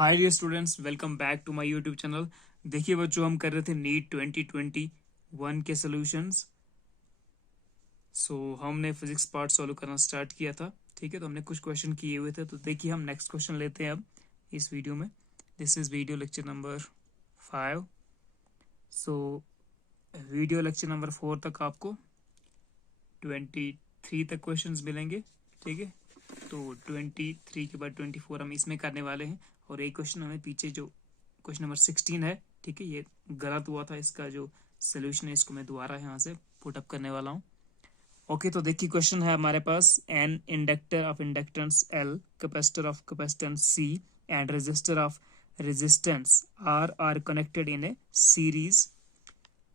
Hi dear students, welcome back to my YouTube channel. देखिए बच्चों, हम कर रहे थे नीट 2021 के सॉल्यूशंस। हमने फिजिक्स पार्ट सॉल्व करना स्टार्ट किया था। ठीक है, तो हमने कुछ क्वेश्चन किए हुए थे। तो देखिए, हम नेक्स्ट क्वेश्चन लेते हैं अब इस वीडियो में। This is video lecture number 5। So video lecture number 4 तक आपको 23 तक क्वेश्चंस मिलेंगे। ठीक है, तो 23 के बाद 24 हम इसमें करने वाले हैं। और एक क्वेश्चन हमें पीछे जो क्वेश्चन नंबर 16 है, ठीक है, ये गलत हुआ था। इसका जो सोल्यूशन है इसको मैं दोबारा यहाँ से पुट अप करने वाला हूँ। ओके, तो देखिए क्वेश्चन है हमारे पास, an inductor of inductance L, capacitor of capacitance C and resistor of resistance R connected in a series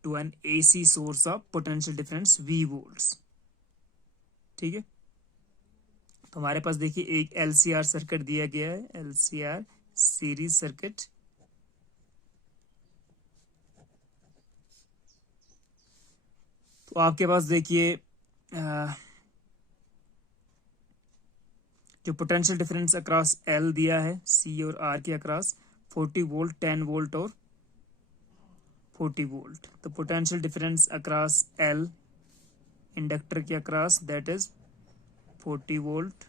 to an AC source of potential difference V volts. ठीक है, तो हमारे पास देखिए एक LCR सर्किट दिया गया है, LCR सीरीज सर्किट। तो आपके पास देखिए जो पोटेंशियल डिफरेंस अक्रॉस L दिया है, C और R के अक्रॉस 40 वोल्ट, 10 वोल्ट और 40 वोल्ट। तो potential difference across L inductor के across that is 40 volt.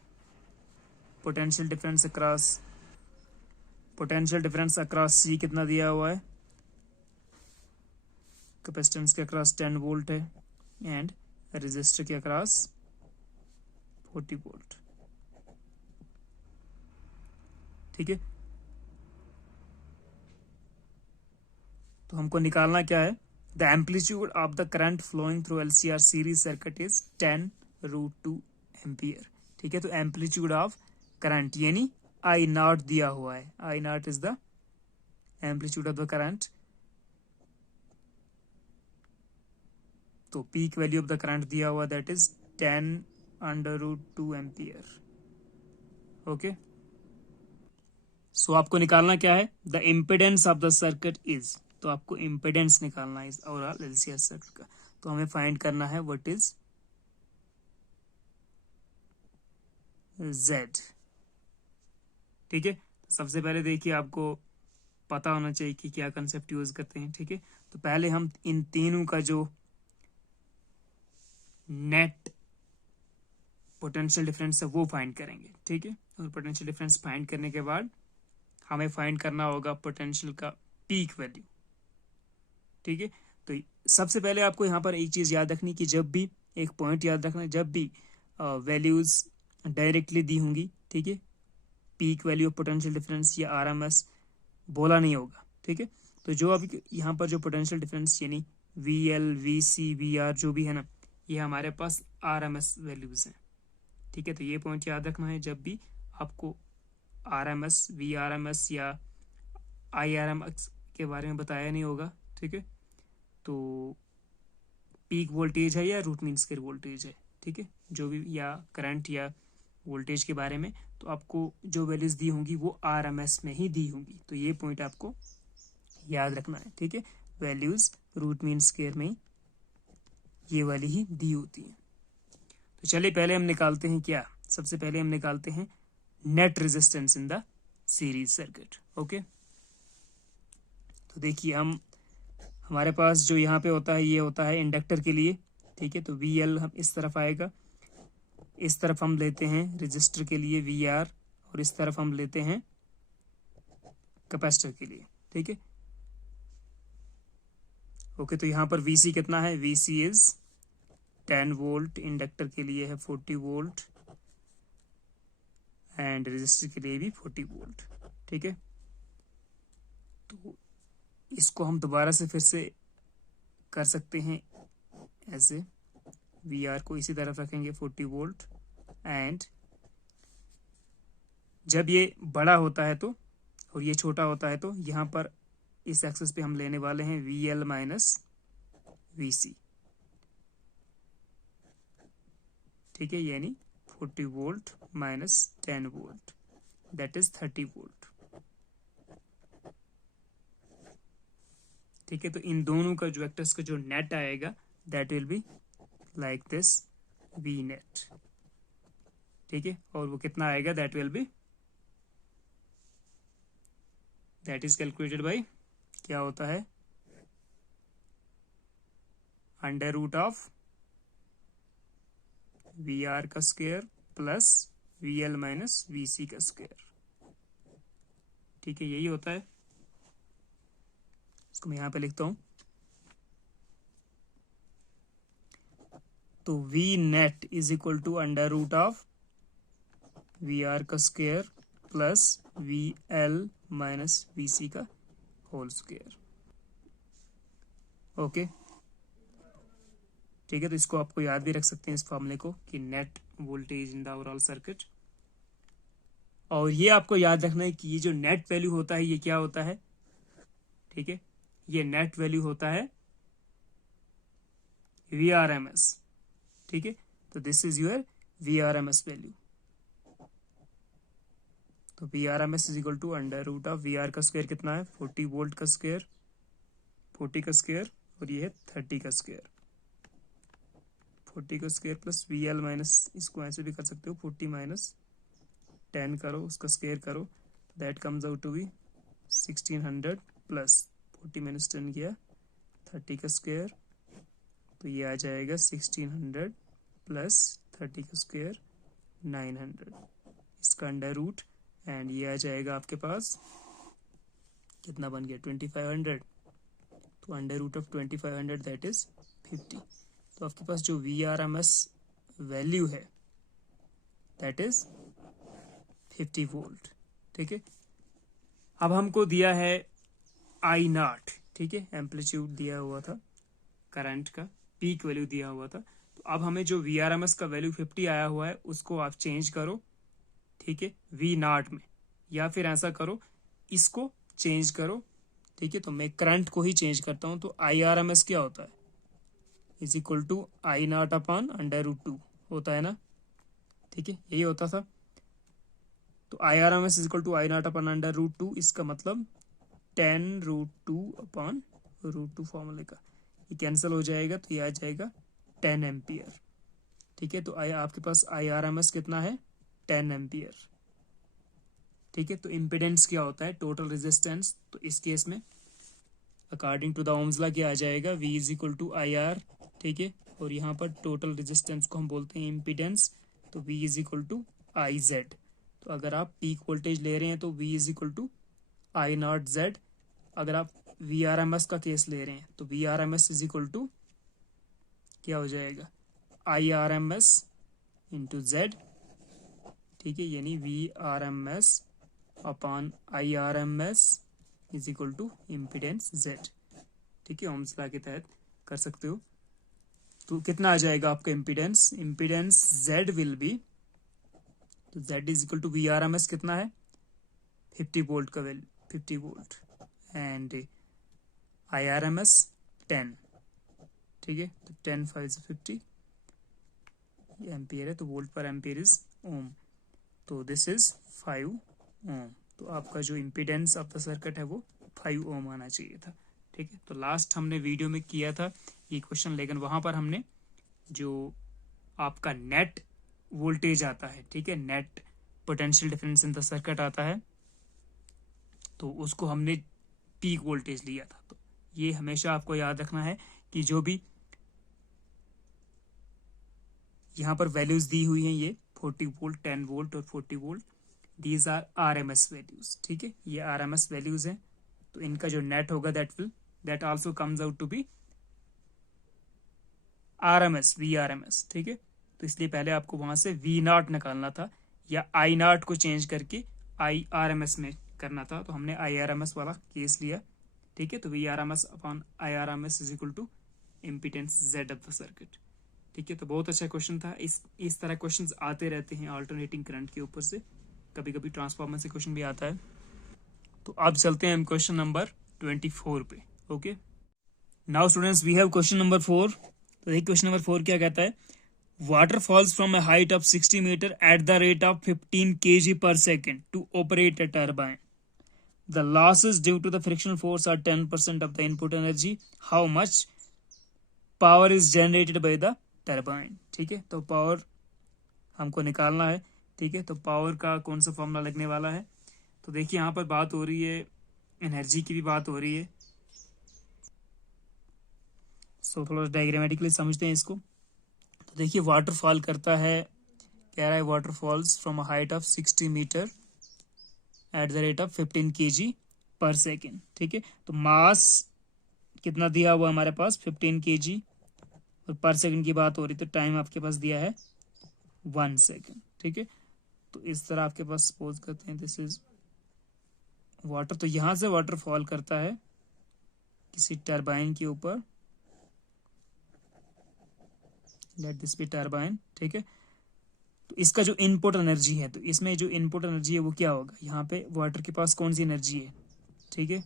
Potential difference across C कितना दिया हुआ है, कैपेसिटेंस के अक्रॉस 10 वोल्ट है एंड रेजिस्टर के अक्रॉस 40 वोल्ट। ठीक है, तो हमको निकालना क्या है, the amplitude of the current flowing through LCR series circuit is 10√2 ampere. ठीक है, तो एम्पलीट्यूड ऑफ करंट यानी आई नॉट दिया हुआ है, I naught is the amplitude of the current. तो peak value of the current दिया हुआ that is 10√2 ampere. Okay, so आपको निकालना क्या है, the impedance of the circuit is. तो आपको इम्पिडेंस निकालना है इस ओवरऑल LCR सर्किट का। तो हमें फाइंड करना है व्हाट इज Z। ठीक है, तो सबसे पहले देखिए आपको पता होना चाहिए कि क्या कंसेप्ट यूज करते हैं। ठीक है, तो पहले हम इन तीनों का जो नेट पोटेंशियल डिफरेंस है वो फाइंड करेंगे। ठीक है, और पोटेंशियल डिफरेंस फाइंड करने के बाद हमें फाइंड करना होगा पोटेंशियल का पीक वैल्यू। ठीक है, तो सबसे पहले आपको यहाँ पर एक चीज याद रखनी कि जब भी, एक पॉइंट याद रखना, जब भी वैल्यूज डायरेक्टली दी होंगी, ठीक है, peak value of potential difference या RMS बोला नहीं होगा। ठीक है, तो जो अभी यहाँ पर जो पोटेंशियल डिफरेंस यानी VL VC VR जो भी है ना, ये हमारे पास RMS वैल्यूज हैं। ठीक है, तो ये पॉइंट याद रखना है जब भी आपको RMS VRMS या IRMS के बारे में बताया नहीं होगा। ठीक है, तो पीक वोल्टेज है या रूट मीन स्क्वायर वोल्टेज है, ठीक है, जो भी, या करंट या वोल्टेज के बारे में, तो आपको जो वैल्यूज दी होंगी वो RMS में ही दी होंगी। तो ये पॉइंट आपको याद रखना है। ठीक है, वैल्यूज रूट मीन स्क्वायर में ये वाली ही दी होती है। तो चलिए पहले हम निकालते हैं क्या, सबसे पहले हम निकालते हैं net resistance in the series circuit. Okay, तो देखिए हमारे पास जो यहाँ पे होता है ये होता है इंडक्टर के लिए। ठीक है, तो VL हम इस तरफ आएगा, इस तरफ हम लेते हैं रेजिस्टर के लिए VR, और इस तरफ हम लेते हैं कैपेसिटर के लिए। ठीक है, ओके, तो यहाँ पर VC कितना है, VC इज 10 वोल्ट, इंडक्टर के लिए है 40 वोल्ट एंड रेजिस्टर के लिए भी 40 वोल्ट। ठीक है, तो इसको हम दोबारा से फिर से कर सकते हैं ऐसे, VR को इसी तरफ रखेंगे 40 वोल्ट, एंड जब ये बड़ा होता है तो, और ये छोटा होता है तो यहाँ पर इस एक्सेस पे हम लेने वाले हैं VL माइनस VC। ठीक है, यानी 40 volt minus 10 volt that is 30 volt. ठीक है, तो इन दोनों का जो वेक्टर्स का जो नेट आएगा that will be like this V net. ठीक है, और वो कितना आएगा, that will be that is calculated by क्या होता है under root of V R का square plus V L minus V C का स्क्वायर। ठीक है, यही होता है। इसको मैं यहां पे लिखता हूं। तो V net is equal to under root of V R का square plus V L minus V C का होल स्क्वायर। ओके, ठीक है। तो इसको आपको याद भी रख सकते हैं इस फॉर्मूले को कि net voltage in the overall circuit. और ये आपको याद रखना है कि ये जो नेट वैल्यू होता है ये क्या होता है, ठीक है, ये नेट वैल्यू होता है वी आर एम एस। ठीक है, तो this is your V R M S value. तो V R M S is equal to under root of V R का स्क्वायर कितना है 40 वोल्ट का स्क्वायर, 40 का स्क्वायर, और ये है 30 का स्क्वायर। 40 का square plus V L minus, इसको ऐसे भी कर सकते हो 40 माइनस 10 करो, उसका स्क्वायर करो, that comes out to be 1600 plus 40 minus 10 किया 30 का स्क्वायर, तो ये आ जाएगा 1600 प्लस 30 का स्क्वायर 900, इसका अंडर रूट, एंड ये आ जाएगा आपके पास कितना बन गया 2500। तो under root of 2500 that is 50। तो आपके पास जो V R M S value है दैट इज 50 वोल्ट। ठीक है, अब हमको दिया है आई नॉट, ठीक है, एम्पलीट्यूड दिया हुआ था करंट का, पीक वैल्यू दिया हुआ था। तो अब हमें जो वी आर एम एस का वैल्यू 50 आया हुआ है उसको आप चेंज करो, ठीक है, वी नॉट में, या फिर ऐसा करो इसको चेंज करो। ठीक है, तो मैं करंट को ही चेंज करता हूं। तो आई आर एम एस क्या होता है is equal to I not upon under root 2 होता है ना। ठीक है, यही होता था। तो I R M S is equal to I not upon under root 2, इसका मतलब 10 रूट 2 अपॉन रूट 2 फॉर्मूले का ये कैंसिल हो जाएगा, तो ये आ जाएगा 10 एम्पियर। ठीक है, तो आपके पास आई आर एम एस कितना है 10 एम्पियर। ठीक है, तो इम्पिडेंस क्या होता है टोटल रेजिस्टेंस। तो इस केस में according to the Ohm's law क्या आ जाएगा V is equal to I R. ठीक है, और यहाँ पर टोटल रेजिस्टेंस को हम बोलते हैं इम्पिडेंस, तो V is equal to I Z. तो अगर आप पीक वोल्टेज ले रहे हैं तो V is equal to I not Z. अगर आप वी आर एम एस का केस ले रहे हैं तो V R M S is equal to क्या हो जाएगा I R M S into Z. ठीक है, यानी V R M S upon I R M S is equal to impedance Z. ठीक है, ओम्स लॉ के तहत कर सकते हो। तो कितना आ जाएगा आपका impedance, impedance Z will be, तो Z is equal to V R M S कितना है 50 वोल्ट का value 50 volt, and I R M S 10। ठीक है, तो 10 5 50 एम्पियर है, तो वोल्ट पर एम्पियर इज ओम, तो दिस इज 5 ओम। तो आपका जो इम्पिडेंस ऑफ द सर्किट है वो 5 ओम आना चाहिए था। ठीक है, तो लास्ट हमने वीडियो में किया था ये क्वेश्चन, लेकिन वहां पर हमने जो आपका नेट वोल्टेज आता है, ठीक है, net potential difference in the circuit आता है, तो उसको हमने पीक वोल्टेज लिया था। तो ये हमेशा आपको याद रखना है कि जो भी यहाँ पर वैल्यूज दी हुई हैं ये 40 वोल्ट 10 वोल्ट और 40 volt, these are R M S values. ठीक है, ये आर एम एस वैल्यूज हैं, तो इनका जो नेट होगा that also comes out to be R M S V R M S. ठीक है, तो इसलिए पहले आपको वहां से वी नॉट निकालना था या आई नॉट को चेंज करके आई आर एम एस में करना था, तो हमने आई आर एम एस वाला केस लिया। ठीक है, तो V R M S upon I R M S is equal to impedance Z of the circuit. ठीक है, तो बहुत अच्छा क्वेश्चन था। इस तरह क्वेश्चंस आते रहते हैं अल्टरनेटिंग करंट के ऊपर से, कभी कभी ट्रांसफार्मर से क्वेश्चन भी आता है। तो अब चलते हैं हम क्वेश्चन नंबर 24 पे। Okay, now students we have question number 4। तो देखिए क्वेश्चन नंबर 4 क्या कहता है, water falls from a height of 60 metre at the rate of 15 kg per second to operate a turbine. The losses due to the frictional force are 10% of the input energy. How much power is generated by the turbine? ठीक है, तो power हमको निकालना है। ठीक है, तो power का कौन सा फॉर्मूला लगने वाला है, तो देखिए यहाँ पर बात हो रही है एनर्जी की भी बात हो रही है। सो थोड़ा डायग्रामेटिकली समझते हैं इसको। तो देखिए वाटरफॉल करता है, कह रहा है waterfalls from a height of 60 metre at the rate of 15 kg per second. ठीक है, तो मास कितना दिया हुआ हमारे पास 15 kg, और पर सेकेंड की बात हो रही, तो टाइम आपके पास दिया है 1 सेकेंड। ठीक है, तो इस तरह आपके पास सपोज करते हैं दिस इज वाटर, तो यहां से वाटर फॉल करता है किसी टरबाइन के ऊपर, लेट दिस बी टरबाइन। ठीक है, तो इसका जो इनपुट एनर्जी है, तो इसमें जो इनपुट एनर्जी है वो क्या होगा, यहाँ पे वाटर के पास कौन सी एनर्जी है, ठीक है,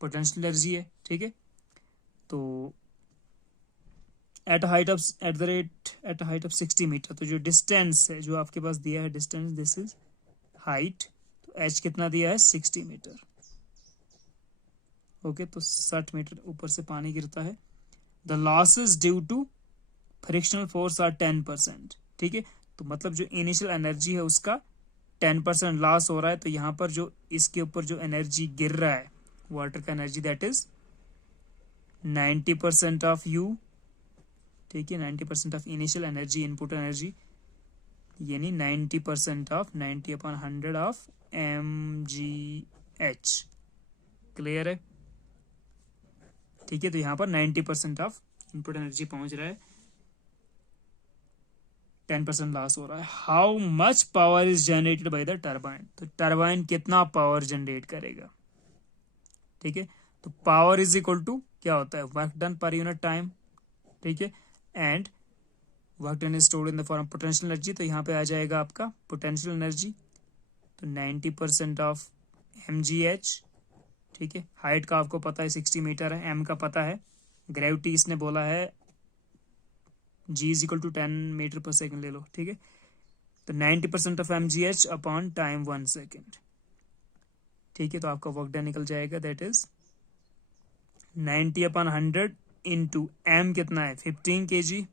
पोटेंशियल एनर्जी है। ठीक है, तो at the height of 60 metre, तो जो डिस्टेंस है जो आपके पास दिया है डिस्टेंस, दिस इज हाइट, तो एच कितना दिया है 60 मीटर। ओके, तो 60 मीटर ऊपर से पानी गिरता है। The losses due to frictional force are 10%। ठीक है, तो मतलब जो इनिशियल एनर्जी है उसका 10% लॉस हो रहा है, तो यहाँ पर जो इसके ऊपर जो एनर्जी गिर रहा है वाटर का energy, that is 90% of you. ठीक है, 90% of initial energy, input energy, यानी 90% ऑफ 90/100 ऑफ mgh। क्लियर है? ठीक है, तो यहाँ पर 90% ऑफ इनपुट एनर्जी पहुंच रहा है, 10% लॉस हो रहा है। How much power is generated by the turbine, तो टरबाइन कितना पावर जनरेट करेगा। ठीक है, तो पावर इज इक्वल टू क्या होता है, work done per unit time. ठीक है, and work done is stored in the form potential energy, तो यहाँ पे आ जाएगा आपका पोटेंशियल एनर्जी, तो 90% ऑफ mgh। ठीक है, हाइट का आपको पता है 60 मीटर है, m का पता है, ग्रेविटी इसने बोला है g is equal to 10 metre per second ले लो। ठीक है, तो 90% of mgh upon time 1 second. ठीक है, तो आपका वर्क डन निकल जाएगा, दैट इज 90/100 इंटू m कितना है 15 kg,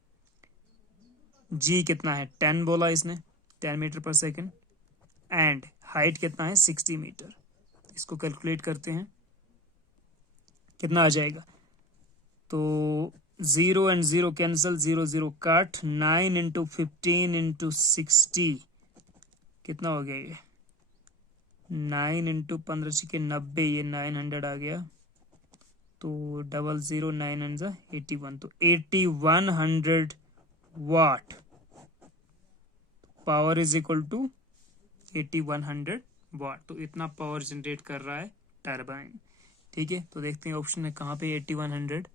g कितना है 10 बोला इसने, 10 metre per second, and height कितना है 60 मीटर। इसको कैलकुलेट करते हैं, कितना आ जाएगा, तो 0 and 0 cancel, 0 0 cut, 9 into 15 into 60 कितना हो गया ये, 9 इंटू 15×90, ये 900 आ गया, तो 009 एंड 81, तो 8100 watt power is equal to 8100 watt, तो इतना पावर जनरेट कर रहा है टरबाइन। ठीक है, तो देखते हैं ऑप्शन है कहाँ पे 8100,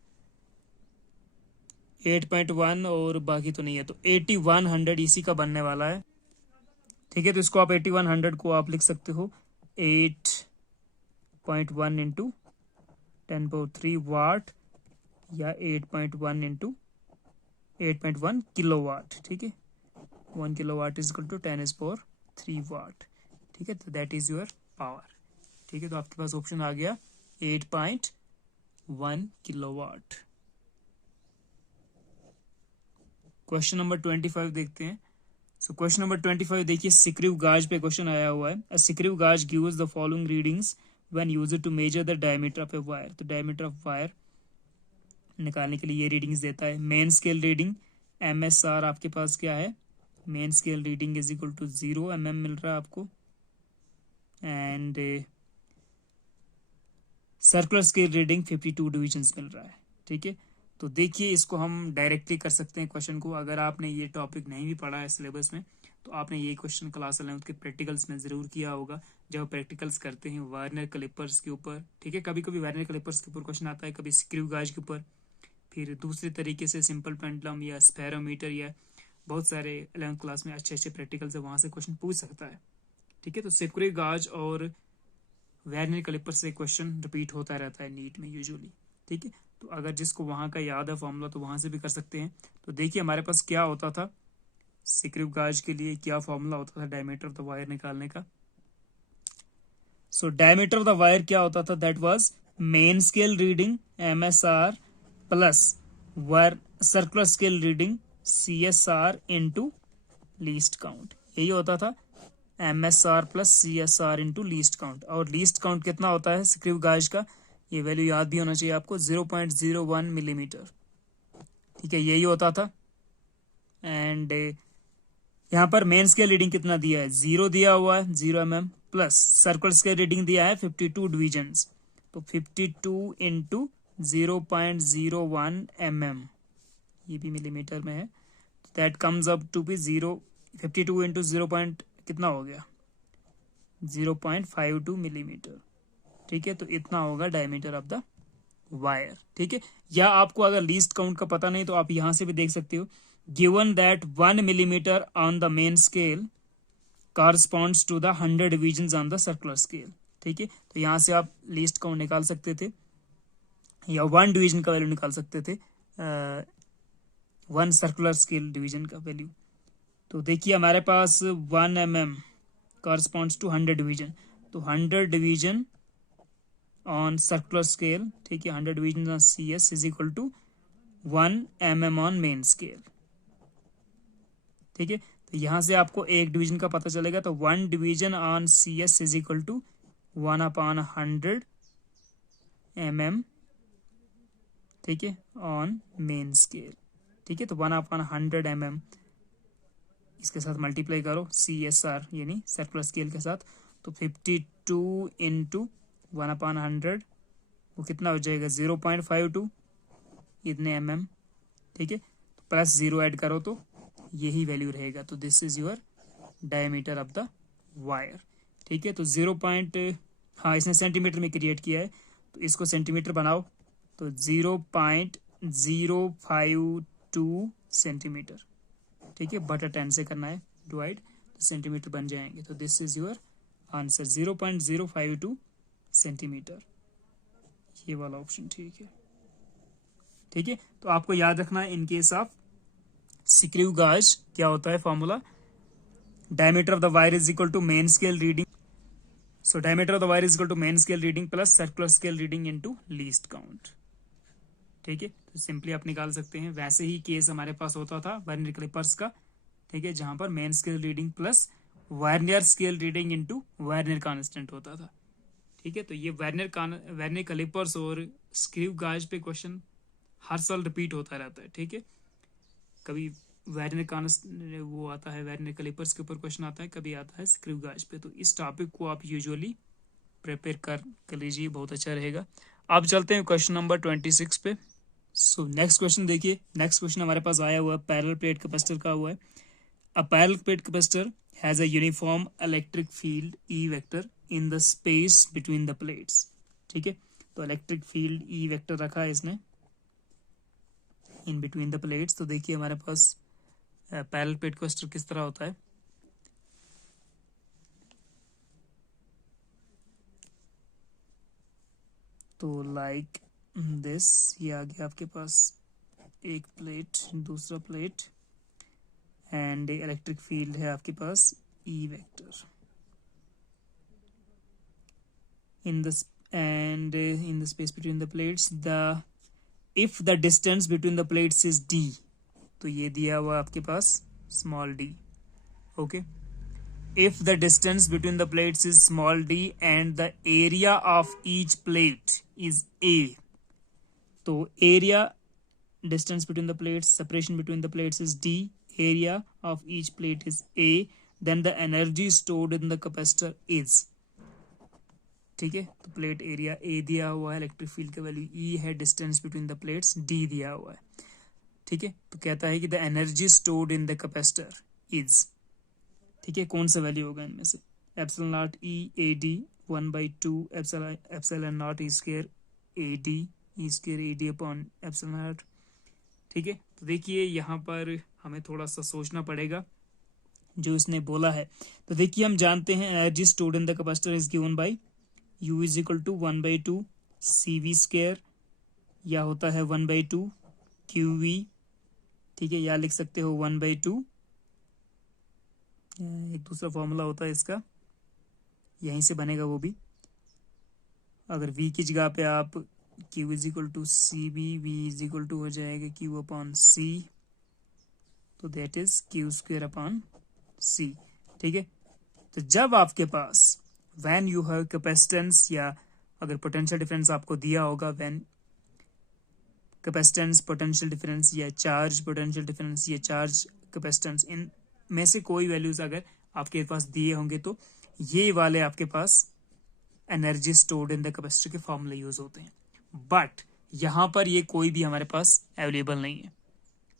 8.1 और बाकी तो नहीं है, तो 8100 इसी का बनने वाला है। ठीक है, तो इसको आप 8100 को आप लिख सकते हो 8.1 इंटू 10³ वाट, या 8.1 इंटू 8.1 किलोवाट। ठीक है, 1 किलोवाट इज इक्वल टू 10³ वाट। ठीक है, तो दैट इज योर पावर। ठीक है, तो आपके पास ऑप्शन आ गया 8.1 किलोवाट। क्वेश्चन नंबर 25 देखते हैं। सो क्वेश्चन नंबर 25 देखिए, सिक्रिव गाज पे क्वेश्चन आया हुआ है। A screw gauge gives the following readings when used to measure the diameter of a wire. तो डायमीटर ऑफ वायर निकालने के लिए ये रीडिंग्स देता है। मेन स्केल रीडिंग MSR आपके पास क्या है, main scale reading is equal to 0 mm मिल रहा है आपको, and circular scale reading 52 divisions मिल रहा है। ठीक है, तो देखिए इसको हम डायरेक्टली कर सकते हैं क्वेश्चन को। अगर आपने ये टॉपिक नहीं भी पढ़ा है सिलेबस में, तो आपने ये क्वेश्चन क्लास 11 के प्रैक्टिकल्स में जरूर किया होगा, जब प्रैक्टिकल्स करते हैं वार्नर क्लिपर्स के ऊपर। ठीक है, कभी कभी वार्नर क्लिपर्स के ऊपर क्वेश्चन आता है, कभी स्क्रू गाज के ऊपर, फिर दूसरे तरीके से सिंपल पेंडुलम या स्पेरोमीटर, या बहुत सारे 11th क्लास में अच्छे अच्छे प्रैक्टिकल्स है, वहां से क्वेश्चन पूछ सकता है। ठीक है, तो स्क्रू गाज और वार्नर क्लिपर से क्वेश्चन रिपीट होता रहता है नीट में यूजुअली। ठीक है, तो अगर जिसको वहां का याद है फॉर्मूला, तो वहां से भी कर सकते हैं। तो देखिए हमारे पास क्या होता था, स्क्रू गाज के लिए क्या फॉर्मूला होता था डायमीटर ऑफ द वायर निकालने का। सो डायमीटर ऑफ द वायर क्या होता था, that was main scale reading MSR plus circular scale reading CSR into least count, यही होता था। MSR plus CSR into least count. और लीस्ट काउंट कितना होता है स्क्रू गाज का, ये वैल्यू याद भी होना चाहिए आपको, 0.01 मिलीमीटर। ठीक है, यही होता था। एंड यहाँ पर मेन स्केल रीडिंग कितना दिया है, 0 दिया हुआ है, 0 mm, plus circle scale reading दिया है 52 डिवीजन्स, तो 52 इंटू 0.01 mm, ये भी मिलीमीटर में है, that comes up to be 52 into 0 point कितना हो गया, 0.52 मिलीमीटर। ठीक है, तो इतना होगा डायमीटर ऑफ द वायर। ठीक है, या आपको अगर लीस्ट काउंट का पता नहीं तो आप यहां से भी देख सकते हो, given that 1 millimetre on the main scale corresponds to the 100 divisions on the circular scale. ठीक है, तो यहां से आप लीस्ट काउंट निकाल सकते थे या 1 डिवीजन का वैल्यू निकाल सकते थे, 1 सर्कुलर स्केल डिवीजन का वैल्यू। तो देखिए हमारे पास 1 mm कॉरस्पॉन्ड्स टू 100 डिवीजन, तो 100 डिवीजन ऑन सर्कुलर स्केल, ठीक है, 100 division on CS is equal to 1 mm on main scale. ठीक है, तो यहां से आपको एक डिवीजन का पता चलेगा, तो 1 division on CS is equal to 1/100 mm, ठीक है, ऑन मेन स्केल। ठीक है, तो 1/100 mm इसके साथ मल्टीप्लाई करो CSR यानी सर्कुलर स्केल के साथ, तो 52 इंटू 1/100 वो कितना हो जाएगा, 0.52 इतने mm। ठीक है, तो प्लस 0 ऐड करो तो यही वैल्यू रहेगा, तो this is your diameter of the wire. ठीक है, तो 0. हाँ, इसने सेंटीमीटर में क्रिएट किया है, तो इसको सेंटीमीटर बनाओ, तो 0.052 सेंटीमीटर। ठीक है, बटा 10 से करना है डिवाइड, तो सेंटीमीटर बन जाएंगे, तो this is your answer 0.052 centimetre, ये वाला ऑप्शन ठीक है। ठीक है, तो आपको याद रखना है इन केस ऑफ स्क्रू गाज क्या होता है formula, diameter of the wire is equal to main scale reading, so diameter of the wire is equal to main scale reading plus circular scale reading into least count. ठीक है, तो simply आप निकाल सकते हैं। वैसे ही केस हमारे पास होता था वर्नियर कैलिपर्स का, ठीक है, जहां पर main scale reading plus vernier scale reading into vernier constant होता था। ठीक है, तो ये वर्नियर कैलिपर्स और स्क्रू गाज पे क्वेश्चन हर साल रिपीट होता रहता है। ठीक है, कभी वर्नियर वो आता है, वर्नियर कैलिपर्स के ऊपर क्वेश्चन आता है, कभी आता है स्क्रू गाज पे, तो इस टॉपिक को आप यूजुअली प्रिपेयर कर लीजिए, बहुत अच्छा रहेगा। अब चलते हैं क्वेश्चन नंबर 26 पे। सो नेक्स्ट क्वेश्चन देखिए, नेक्स्ट क्वेश्चन हमारे पास आया हुआ है पैरेलल प्लेट कैपेसिटर का हुआ है। A parallel plate capacitor has a uniform electric field E vector in the space between the plates. ठीक है, तो इलेक्ट्रिक फील्ड E वेक्टर रखा है इसने इन बिटवीन द प्लेट्स। तो देखिए हमारे पास पैरेलल प्लेट कैपेसिटर किस तरह होता है, तो लाइक दिस, ये आ गया आपके पास एक प्लेट, दूसरा प्लेट, एंड इलेक्ट्रिक फील्ड है आपके पास E vector in the and in the space between the plates, the if the distance between the plates is D, तो ये दिया हुआ आपके पास small d। okay, if the distance between the plates is small d and the area of each plate is A, तो area distance between the plates, separation between the plates is D, area of each plate is A, then the energy stored in the capacitor is, ठीक है, तो plate area A दिया हुआ है, electric field का value ई है, distance between the plates D दिया हुआ है। ठीक है, तो कहता है कि the energy stored in the capacitor is, ठीक है, कौन सा वैल्यू होगा इनमें से, epsilon not E A D 1/2 epsilon not E square A D E square A D upon epsilon not. ठीक है, तो देखिए यहाँ पर हमें थोड़ा सा सोचना पड़ेगा जो इसने बोला है। तो देखिए हम जानते हैं energy stored in the capacitor is given by U is equal to 1/2 CV square, या होता है 1/2 QV। ठीक है, या लिख सकते हो 1/2, एक दूसरा फॉर्मूला होता है इसका, यहीं से बनेगा वो भी, अगर V की जगह पे आप Q is equal to CB, V is equal to हो जाएगा Q अपॉन C, तो that is Q square upon C। ठीक है, तो जब आपके पास व्हेन यू हैव कैपेसिटेंस, या अगर पोटेंशियल डिफरेंस आपको दिया होगा व्हेन कैपेसिटेंस पोटेंशियल डिफरेंस या चार्ज पोटेंशियल डिफरेंस या चार्ज कैपेसिटेंस, इन में से कोई वैल्यूज अगर आपके पास दिए होंगे तो ये वाले आपके पास energy stored in the capacitor के फॉर्मूले यूज होते हैं। बट यहाँ पर ये कोई भी हमारे पास अवेलेबल नहीं है,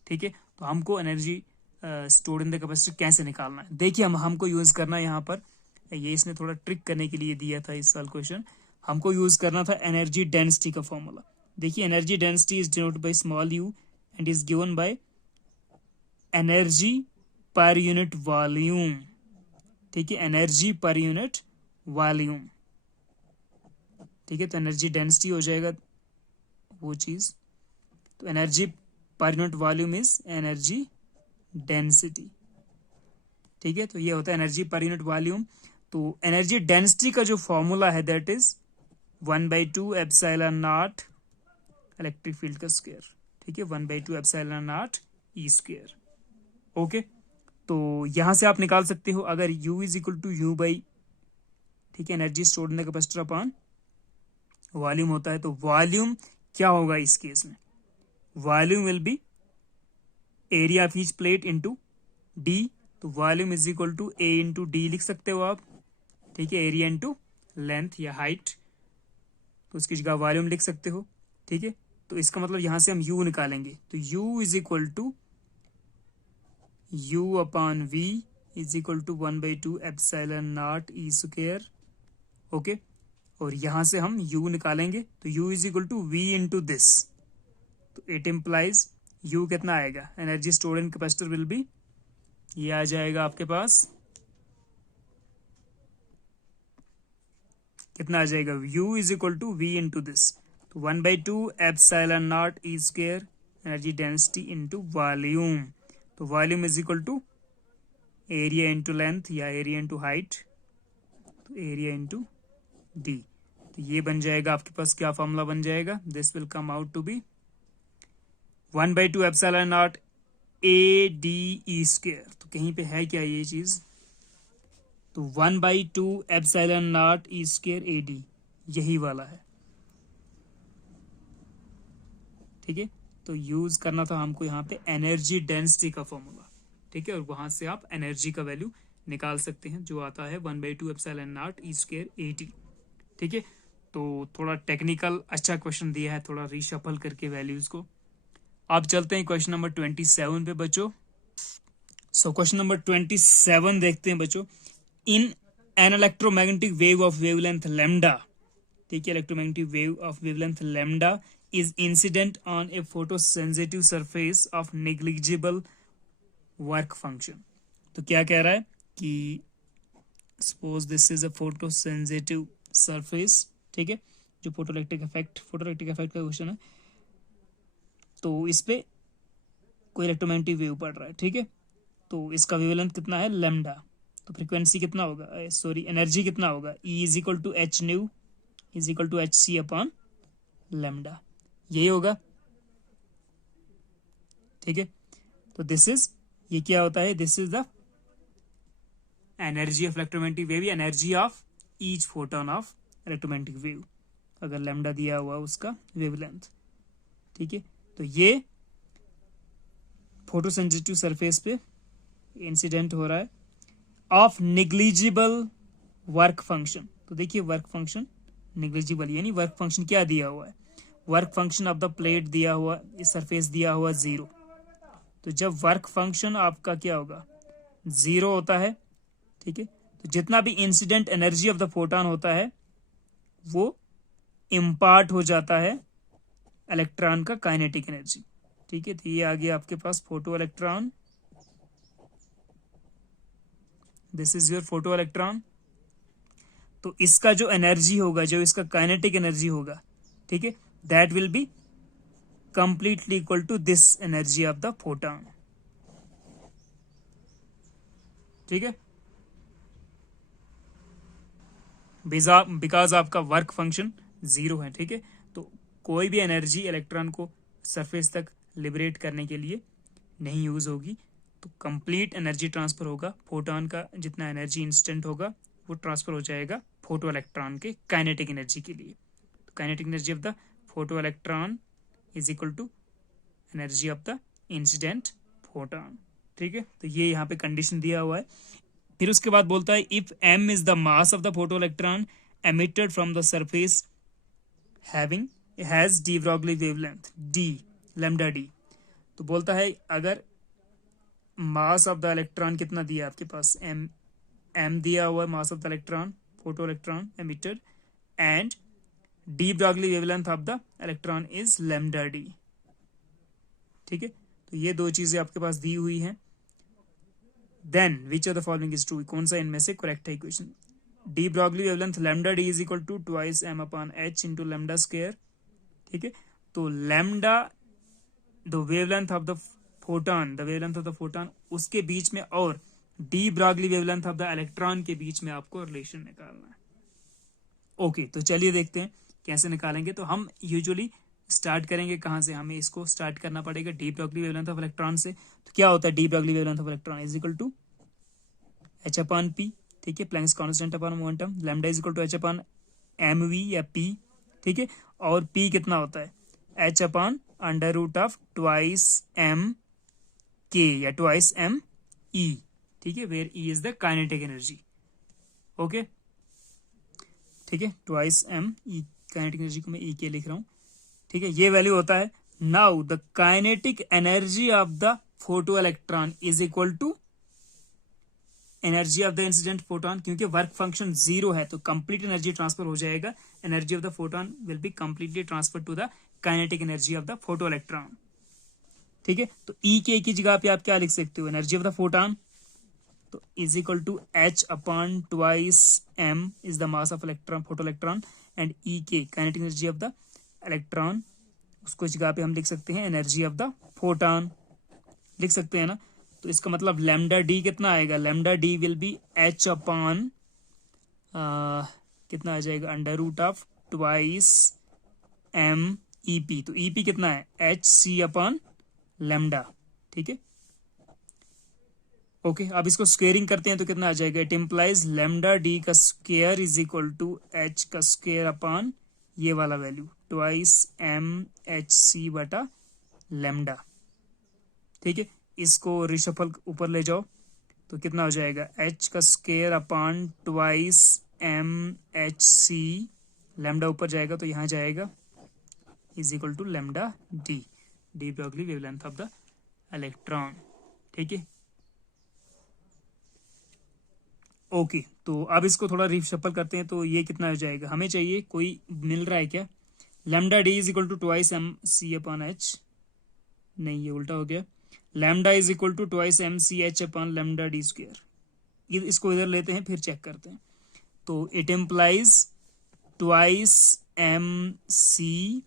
ठीक है। तो हमको energy stored in the capacitor कैसे निकालना है, देखिए हमको यूज करना है यहाँ पर, ये इसने थोड़ा ट्रिक करने के लिए दिया था इस साल क्वेश्चन, हमको यूज करना था एनर्जी डेंसिटी का फॉर्मूला। देखिए energy density is denoted by small you and is given by energy per unit volume, ठीक है, एनर्जी पर यूनिट वॉल्यूम, ठीक है। तो एनर्जी डेंसिटी हो जाएगा वो चीज, तो energy per unit volume is energy density, ठीक है। तो ये होता है एनर्जी पर यूनिट वॉल्यूम। तो एनर्जी डेंसिटी का जो फॉर्मूला है that is 1/2 epsilon not electric field का स्क्वायर, ठीक है, 1/2 epsilon not E square, okay. तो यहां से आप निकाल सकते हो अगर U is equal to U by, ठीक है, energy stored in the capacitor upon volume होता है, तो वॉल्यूम क्या होगा इस केस में, volume will be area of each plate into D, तो volume is equal to A into D लिख सकते हो आप, ठीक है, एरिया इंटू लेंथ या हाइट, तो उसकी जगह वॉल्यूम लिख सकते हो, ठीक है। तो इसका मतलब यहां से हम U निकालेंगे, तो U is equal to U upon V is equal to 1/2 epsilon not E square, okay. और यहां से हम U निकालेंगे, तो U is equal to V into this, तो इट इम्प्लाइज U कितना आएगा, energy stored in capacitor will be, ये आ जाएगा आपके पास कितना आ जाएगा, U is equal to V into this, तो 1/2 epsilon not E square energy density into volume, तो volume is equal to area into length या एरिया इंटू हाइट, तो एरिया इंटू डी, तो ये बन जाएगा आपके पास क्या फॉर्मूला बन जाएगा, this will come out to be 1/2 epsilon not A D E square, तो कहीं पे है क्या ये चीज, तो 1/2 epsilon not E square A D, यही वाला है, ठीक है। तो यूज करना था हमको यहाँ पे एनर्जी डेंसिटी का फॉर्मूला, ठीक है, और वहां से आप एनर्जी का वैल्यू निकाल सकते हैं जो आता है 1/2 epsilon not E square A D, ठीक है। तो थोड़ा टेक्निकल अच्छा क्वेश्चन दिया है, थोड़ा रीशफल करके वैल्यूज को। आप चलते हैं क्वेश्चन नंबर 27 पे बच्चों। सो क्वेश्चन नंबर 27 देखते हैं बच्चों। In an electromagnetic wave of wavelength lambda, ठीक है, electromagnetic wave of wavelength lambda is incident on a photosensitive surface of negligible work function। तो क्या कह रहा है कि suppose this is a photosensitive surface, ठीक है, जो फोटोइलेक्ट्रिक इफेक्ट का क्वेश्चन है, तो इस पे कोई इलेक्ट्रोमैग्नेटिक वेव पड़ रहा है, ठीक है, तो इसका वेवलेंथ कितना है लैम्डा, तो फ्रीक्वेंसी कितना होगा, सॉरी एनर्जी कितना होगा, E is equal to H nu is equal to HC upon lambda, यही होगा, ठीक है। तो दिस इज, ये क्या होता है, this is the energy of electromagnetic wave, energy of each photon of electromagnetic wave, अगर लैम्डा दिया हुआ उसका वेवलेंथ, ठीक है। तो ये फोटोसेंसिटिव सरफेस पे इंसिडेंट हो रहा है ऑफ निग्लिजिबल वर्क फंक्शन, तो देखिए वर्क फंक्शन निग्लिजिबल, यानी वर्क फंक्शन क्या दिया हुआ है, work function of the plate दिया हुआ, इस सरफेस दिया हुआ 0, तो जब वर्क फंक्शन आपका क्या होगा 0 होता है, ठीक है, तो जितना भी incident energy of the photon होता है वो इम्पार्ट हो जाता है इलेक्ट्रॉन का काइनेटिक एनर्जी, ठीक है। तो ये आ गया आपके पास photo electron, this is your photo electron, तो इसका जो एनर्जी होगा, जो इसका काइनेटिक एनर्जी होगा, ठीक है, that will be completely equal to this energy of the photon, ठीक है, बिकॉज आपका वर्क फंक्शन 0 है, ठीक है। तो कोई भी एनर्जी इलेक्ट्रॉन को सरफेस तक लिबरेट करने के लिए नहीं यूज होगी, तो कंप्लीट एनर्जी ट्रांसफर होगा, फोटोन का जितना एनर्जी इंस्टेंट होगा वो ट्रांसफर हो जाएगा फोटो इलेक्ट्रॉन के काइनेटिक एनर्जी के लिए। तो kinetic energy of the photo electron is equal to energy of the incident photon. ठीक है, तो ये यहाँ पे कंडीशन दिया हुआ है। फिर उसके बाद बोलता है if m is the mass of the photo electron emitted from the surface having has D Broglie wavelength d lambda d। तो बोलता है अगर मास ऑफ द इलेक्ट्रॉन कितना दिया आपके पास, m दिया हुआ है mass of the electron, photo electron emitted, and D Broglie wavelength of the electron is lambda d। ठीक है, तो ये दो चीजें आपके पास दी हुई हैं। Then which of the following is true, कौन सा इनमें से करेक्ट है equation. De Broglie wavelength lambda D is equal to twice m upon h into lambda square. ठीक है, तो lambda the wavelength of the photon, the wavelength of the photon उसके बीच में और de Broglie wavelength of the electron के बीच में आपको रिलेशन निकालना है। ओके, तो चलिए देखते हैं कैसे निकालेंगे। तो हम यूजुअली स्टार्ट करेंगे कहाँ से, हमें इसको स्टार्ट करना पड़ेगा de Broglie wavelength of electron से। तो क्या होता है de Broglie wavelength of electron is equal to h upon p। ठीक है, Planck's constant upon momentum, lambda is equal to h upon mv या p। ठीक है, और p कितना होता है h upon under root of twice m k या ट्वाइस m e। ठीक है, where e is the kinetic energy. Okay, ठीक है, twice m e kinetic energy को मैं e के लिख रहा हूं। ठीक है, ये वैल्यू होता है। Now the kinetic energy of the photo electron is equal to energy of the incident photon, क्योंकि वर्क फंक्शन 0 है तो कंप्लीट एनर्जी ट्रांसफर हो जाएगा। Energy of the photon will be completely transfer to the kinetic energy of the photo electron. ठीक है, तो ई के की जगह पे आप क्या लिख सकते हो, एनर्जी ऑफ द फोटोन तो is equal to h upon twice m is the mass of electron, photo electron, and E के kinetic energy of the electron, उसको जगह पे हम लिख सकते हैं एनर्जी ऑफ द फोटोन, लिख सकते हैं ना। तो इसका मतलब लैम्डा डी कितना आएगा, lambda D will be h upon कितना आ जाएगा under root of twice m E P. तो ई पी कितना है एच सी अपॉन लैम्डा। ठीक है, ओके, अब इसको स्क्वेयरिंग करते हैं तो कितना आ जाएगा, इट इम्प्लाइज लैम्डा डी का square is equal to h का स्क्वेयर अपॉन ये वाला value twice m H C बटा लैम्डा। ठीक है, इसको रिशफल ऊपर ले जाओ तो कितना हो जाएगा h का square upon twice m H C, lambda ऊपर जाएगा तो यहाँ जाएगा is equal to lambda D, de Broglie wavelength of the electron. ठीक है, ओके, तो अब इसको थोड़ा रिशफल करते हैं तो ये कितना हो जाएगा, हमें चाहिए कोई मिल रहा है क्या, lambda D is equal to twice M C upon H, नहीं ये उल्टा हो गया, lambda is equal to twice M C H upon lambda D square. इसको इधर लेते हैं फिर चेक करते हैं। तो it implies twice M C,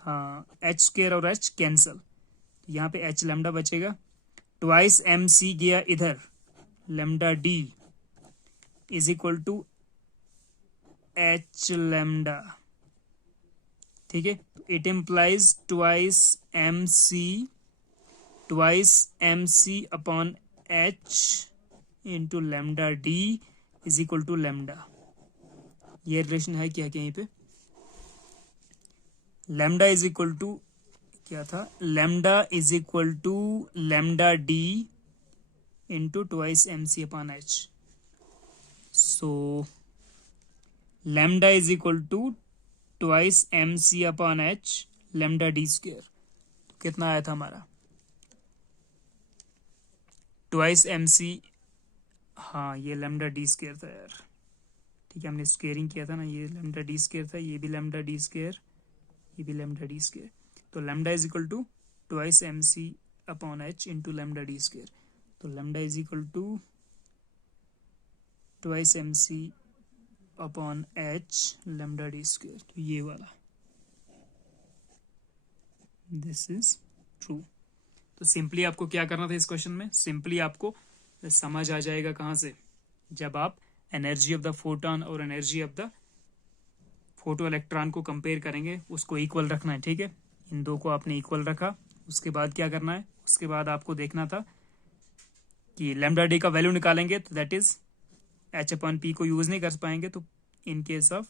हाँ एच स्क्वायर और एच कैंसल, यहाँ पे एच लैम्डा बचेगा, ट्वाइस एम सी गया इधर, lambda D is equal to H lambda. ठीक है, it implies twice M C upon H into lambda D is equal to lambda. ये रिलेशन है क्या कहीं पे, लैम्डा इज इक्वल टू क्या था, lambda is equal to lambda D into twice M C upon H. So lambda is equal to twice M C upon H lambda D square. कितना आया था हमारा ट्वाइस एम सी, हाँ ये lambda D square था यार। ठीक है, हमने स्क्वेयरिंग किया था ना, ये लैम्डा डी स्क्वायर था, ये भी लैम्डा डी स्क्वायर, ये भी लैम्डा डी स्क्वायर। तो lambda is equal to twice M C upon H into lambda D square. तो lambda is equal to twice M C upon H lambda D square, तो ये वाला, this is true. तो simply आपको क्या करना था इस क्वेश्चन में, सिंपली आपको समझ आ जाएगा कहाँ से, जब आप एनर्जी ऑफ द फोटोन और energy of the photo electron को कंपेयर करेंगे, उसको इक्वल रखना है। ठीक है, इन दो को आपने इक्वल रखा, उसके बाद क्या करना है, उसके बाद आपको देखना था कि लैम्डा डी का वैल्यू निकालेंगे तो that is H upon P को यूज नहीं कर पाएंगे, तो in case of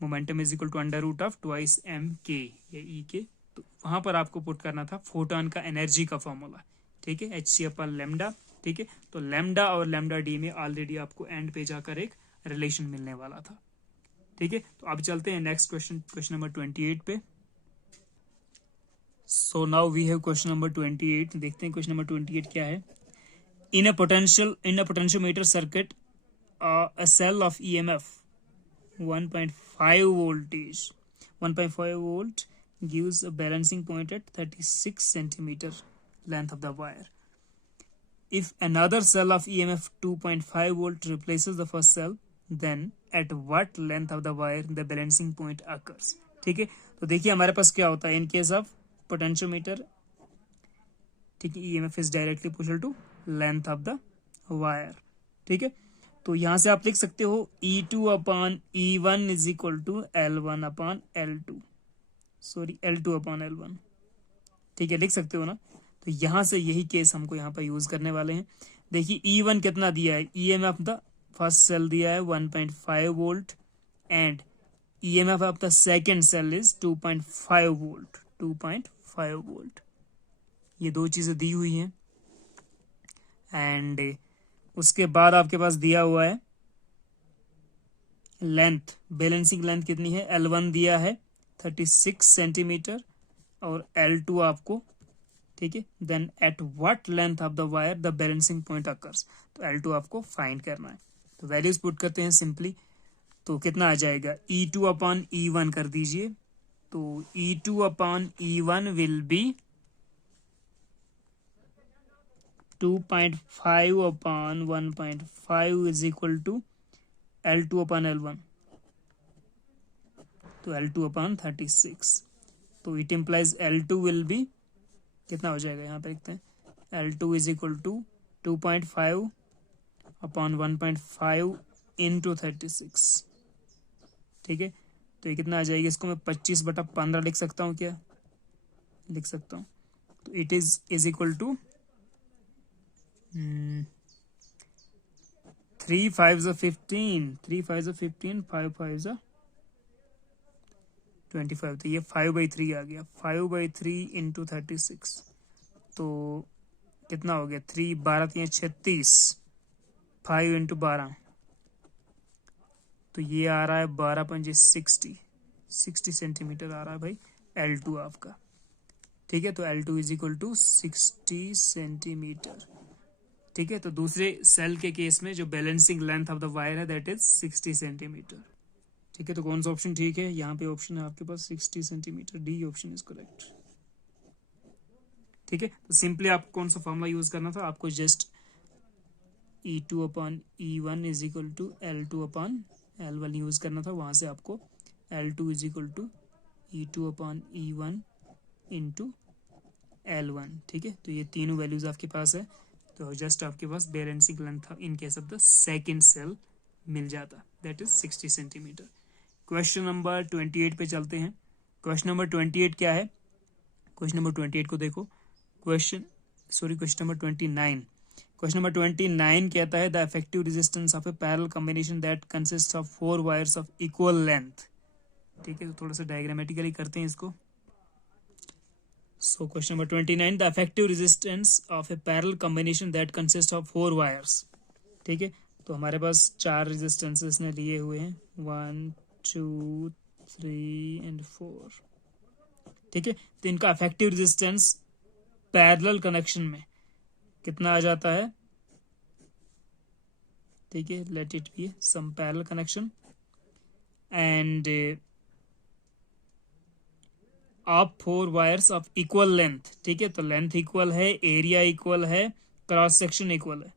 momentum is equal to under root of twice M K या ई के, तो वहां पर आपको पुट करना था फोटोन का एनर्जी का फॉर्मूला, ठीक है, एच सी अपन लैम्डा, ठीक है। तो लैम्डा और लैम्डा डी में ऑलरेडी आपको एंड पे जाकर एक रिलेशन मिलने वाला था, ठीक है। तो अब चलते हैं नेक्स्ट क्वेश्चन, क्वेश्चन नंबर 28 पे। So now we have question number 28। देखते हैं क्वेश्चन नंबर 28 क्या है। In a potentiometer circuit a cell of EMF 1.5 voltage 1.5 volt gives a balancing point at 36 centimeter length of the wire. If another cell of EMF 2.5 volt replaces the first cell, then at what length of the wire the balancing point occurs? ठीक है, तो देखिए हमारे पास क्या होता है इन case of potentiometer, ठीक है, EMF is directly proportional to length of the wire, ठीक है। तो यहां से आप लिख सकते हो E2 upon E1 is equal to L1 upon L2, sorry L2 upon L1, ठीक है, लिख सकते हो ना। तो यहां से यही केस हमको यहाँ पर यूज करने वाले हैं। देखिए E1 कितना दिया है, EMF द फर्स्ट सेल दिया है 1.5 volt and EMF of the second cell is 2.5 volt, 2.5 volt, ये दो चीजें दी हुई हैं। एंड उसके बाद आपके पास दिया हुआ है लेंथ, बैलेंसिंग लेंथ कितनी है, L1 दिया है 36 सेंटीमीटर और L2 आपको, ठीक है। Then at what length of the wire the balancing point occurs, तो L2 आपको फाइंड करना है। तो वैल्यूज पुट करते हैं सिंपली, तो कितना आ जाएगा E2 अपॉन E1 कर दीजिए, तो E2 upon E1 will be 2.5 upon 1.5 is equal to L2 upon L1, तो L2 upon 36, तो it implies L2 will be कितना हो जाएगा, यहाँ पे देखते हैं L2 is equal to 2.5 upon 1.5 into 36, ठीक है। तो ये कितना आ जाएगा, इसको मैं 25/15 लिख सकता हूँ क्या, लिख सकता हूँ। तो it is equal to 3 5s are 15, 3 5s are 15, 5 5s are 25, तो ये 5/3 आ गया, 5/3 इंटू 36, तो कितना हो गया 3 12 36, 5 इंटू 12, तो ये आ रहा है 12 60 सेंटीमीटर आ रहा है भाई L2 आपका, ठीक है। तो L2 is equal to 60 centimetre, ठीक है। तो दूसरे सेल के केस में जो balancing length of the wire है दैट इज 60 सेंटीमीटर, ठीक है। तो कौन सा ऑप्शन ठीक है, यहाँ पे ऑप्शन है आपके पास 60 centimetre, D option is correct, ठीक है। तो सिंपली आपको कौन सा फॉर्मूला यूज करना था, आपको just E2 upon E1 is equal to L2 upon L1 use करना था, वहां से आपको L2 is equal to E2 upon E1 into L1, ठीक है। तो ये तीनों वैल्यूज आपके पास है, तो जस्ट आपके पास balancing length in case of the second cell मिल जाता, that is 60 centimetre. Question number 28 पे चलते हैं। क्वेश्चन नंबर 28 क्या है, क्वेश्चन नंबर 28 को देखो, क्वेश्चन नंबर 29, क्वेश्चन नंबर 29 कहता है the effective resistance of A parallel combination that consist of 4 wires of equal length, ठीक है। तो थोड़ा सा डायग्रामेटिकली करते हैं इसको। So question number 29, the effective resistance of a parallel combination that consists of 4 wires, ठीक है। तो हमारे पास 4 रेजिस्टेंसेस ने लिए हुए हैं 1 2 3 एंड 4, ठीक है। तो इनका इफेक्टिव रेजिस्टेंस पैरेलल कनेक्शन में कितना आ जाता है, ठीक है, let it be some parallel connection and आप 4 वायर्स ऑफ इक्वल लेंथ, ठीक है। तो लेंथ इक्वल है, एरिया इक्वल है, क्रॉस सेक्शन इक्वल है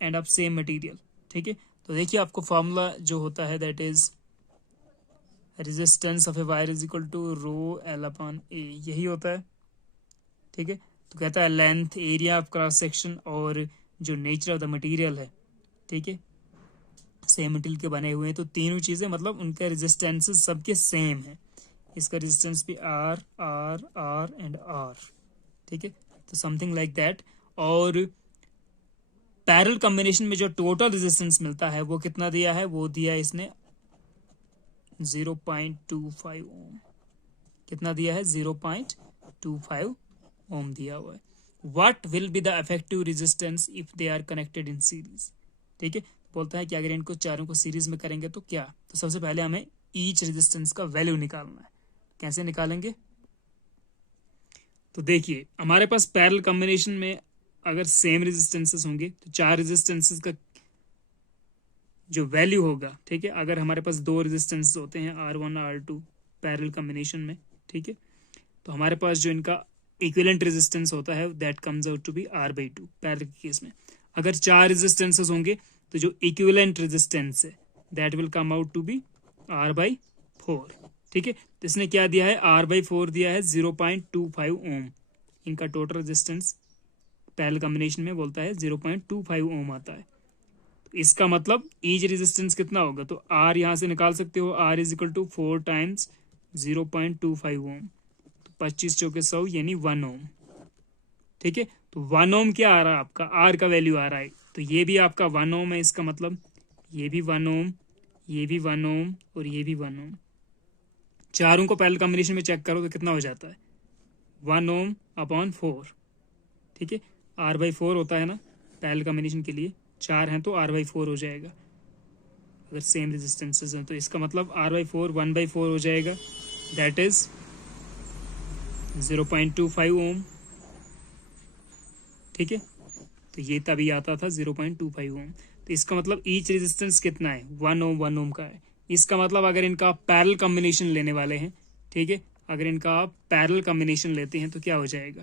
एंड ऑफ सेम मटेरियल, ठीक है। तो देखिए आपको फॉर्मूला जो होता है that is resistance of a wire is equal to rho L upon A, यही होता है, ठीक है। तो कहता है length, area of cross section और जो नेचर ऑफ द मटेरियल है, ठीक है, सेम मटेरियल के बने हुए हैं, तो तीनों चीजें मतलब उनका रेजिस्टेंसेस सबके सेम है। इसका रेजिस्टेंस भी R R R and R, ठीक है। तो समथिंग लाइक दैट, और पैरेलल कॉम्बिनेशन में जो टोटल रेजिस्टेंस मिलता है वो कितना दिया है, वो दिया है इसने 0.25 ओम। कितना दिया है, 0.25 ओम दिया हुआ है। What will be the effective resistance if they are connected in series. ठीक है, बोलता है कि अगर इनको चारों को सीरीज में करेंगे तो क्या। तो सबसे पहले हमें ईच रेजिस्टेंस का वैल्यू निकालना है। कैसे निकालेंगे, तो देखिए हमारे पास पैरेलल कॉम्बिनेशन में अगर सेम रेजिस्टेंसेस होंगे तो चार रेजिस्टेंसेस का जो वैल्यू होगा, ठीक है, अगर हमारे पास दो रेजिस्टेंस होते हैं R1 R2 पैरेलल कॉम्बिनेशन में, ठीक है, तो हमारे पास जो इनका इक्विवेलेंट रेजिस्टेंस होता है that comes out to be R/2 parallel के केस में। अगर चार रेजिस्टेंसेस होंगे तो जो इक्विवेलेंट रेजिस्टेंस है that will come out to be R/4। ठीक है, तो इसने क्या दिया है, R/4 दिया है 0.25 ओम। इनका टोटल रेजिस्टेंस पैरेलल कॉम्बिनेशन में बोलता है 0.25 ओम आता है। तो इसका मतलब ईच रेजिस्टेंस कितना होगा, तो R यहाँ से निकाल सकते हो, R is equal to 4 times 0.25 ohm, तो 25 चौके 100 यानी 1 ओम। ठीक है, तो 1 ओम क्या आ रहा है आपका, R का वैल्यू आ रहा है, तो ये भी आपका 1 ओम है। इसका मतलब ये भी 1 ओम, ये भी 1 ओम और ये भी 1 ओम। चारों को पैरेलल कॉम्बिनेशन में चेक करो तो कितना हो जाता है, 1 ओम अपॉन 4। ठीक है, R/4 होता है ना पैरेलल कॉम्बिनेशन के लिए, चार हैं तो R/4 हो जाएगा अगर सेम रेजिस्टेंसेस हैं। तो इसका मतलब R/4 1/4 हो जाएगा, दैट इज 0.25 ओम। ठीक है, तो ये तभी आता था 0.25 ओम। तो इसका मतलब ईच रेजिस्टेंस कितना है, 1 ओम 1 ओम का है। इसका मतलब अगर इनका आप पैरेलल कॉम्बिनेशन लेने वाले हैं, ठीक है, अगर इनका आप पैरेलल कॉम्बिनेशन लेते हैं तो क्या हो जाएगा,